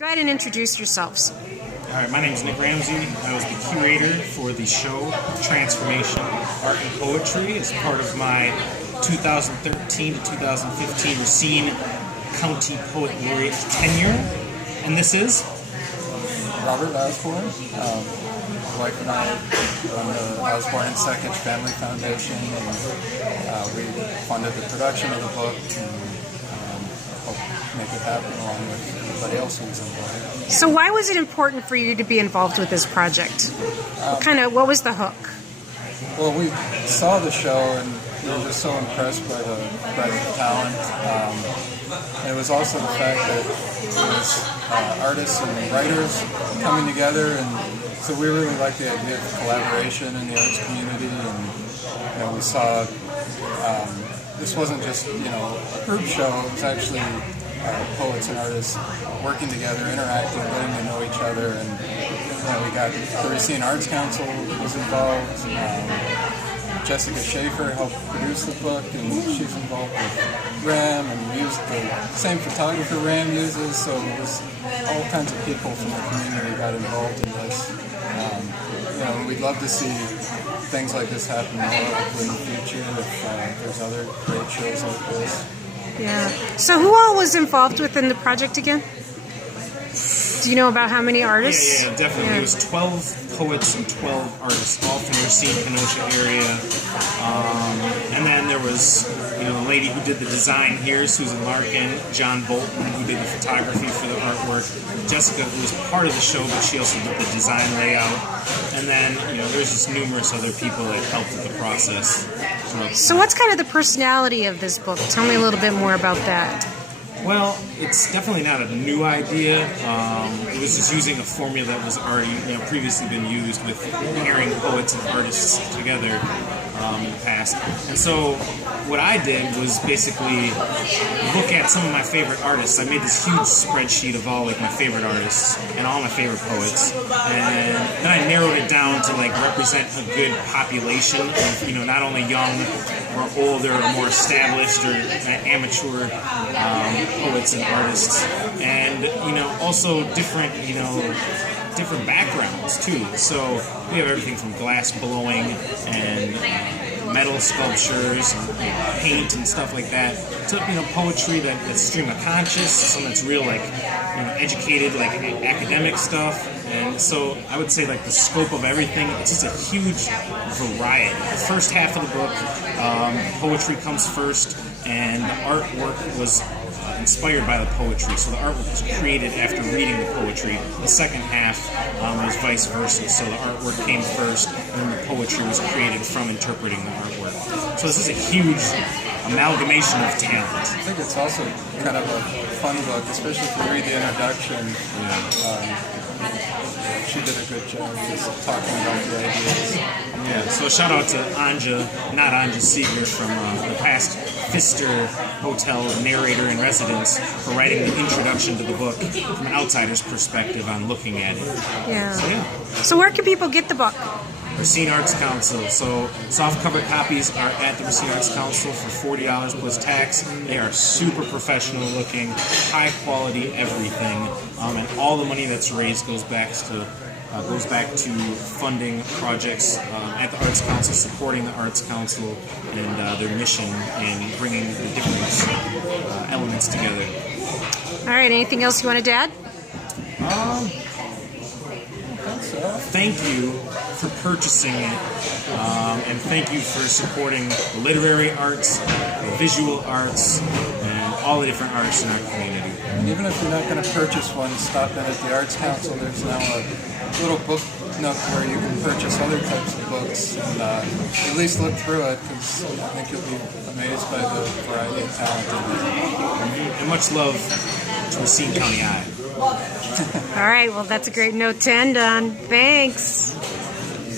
Go ahead and introduce yourselves. All right, my name is Nick Ramsey. I was the curator for the show Transformation Art and Poetry as part of my 2013 to 2015 Racine County Poet Laureate tenure. And this is Robert Osborne. My wife and I run the Osborne and Sekich Family Foundation, and we funded the production of the book and hope make it happen along with everybody else who's involved. So why was it important for you to be involved with this project? What was the hook? Well, we saw the show and we were just so impressed by the breadth of talent. And it was also the fact that it was artists and writers coming together, and so we really liked the idea of collaboration in the arts community. And we saw this wasn't just a group show; it was actually poets and artists working together, interacting, getting to know each other. And we got the Racine Arts Council was involved. Jessica Schaefer helped produce the book, and she's involved with Ram, and we used the same photographer Ram uses, so it was all kinds of people from the community got involved in this. We'd love to see things like this happen more in the future if there's other great shows like this. Yeah. So who all was involved within the project again? Do you know about how many artists? Yeah, definitely. It was 12 poets and 12 artists, all from the Racine, Kenosha area. And then there was, the lady who did the design here, Susan Larkin, John Bolton, who did the photography for the artwork, Jessica, who was part of the show, but she also did the design layout. And then, there's just numerous other people that helped with the process. So what's kind of the personality of this book? Tell me a little bit more about that. Well, it's definitely not a new idea. It was just using a formula that was already, previously been used with pairing poets and artists together in the past. And so what I did was basically look at some of my favorite artists. I made this huge spreadsheet of all my favorite artists and all my favorite poets, and then I narrowed it down to represent a good population of not only young or older or more established or amateur poets and artists, and also different different backgrounds too. So we have everything from glass blowing and metal sculptures and paint and stuff like that to poetry that's stream of conscious, some that's real educated academic stuff. And so I would say the scope of everything, it's just a huge variety. The first half of the book, poetry comes first, and the artwork was inspired by the poetry. So the artwork was created after reading the poetry. The second half was vice versa. So the artwork came first, and then the poetry was created from interpreting the artwork. So this is a huge amalgamation of talent. I think it's also kind of a fun book, especially if you read the introduction. She did a good job just talking about the ideas. Yeah, so shout out to Anja Seeger from the past Pfister Hotel narrator in residence for writing the introduction to the book from an outsider's perspective on looking at it. Yeah. So, So where can people get the book? Racine Arts Council. So soft-cover copies are at the Racine Arts Council for $40 plus tax. They are super professional looking, high quality everything, and all the money that's raised goes back to funding projects at the Arts Council, supporting the Arts Council and their mission in bringing the different elements together. All right. Anything else you wanted to add? Thank you for purchasing it, and thank you for supporting the literary arts, the visual arts, and all the different arts in our community. And even if you're not going to purchase one, stop in at the Arts Council. There's now a little book nook where you can purchase other types of books, and at least look through it, because I think you'll be amazed by the variety of talent in it. And much love to Racine County Eye. All right. Well, that's a great note to end on. Thanks.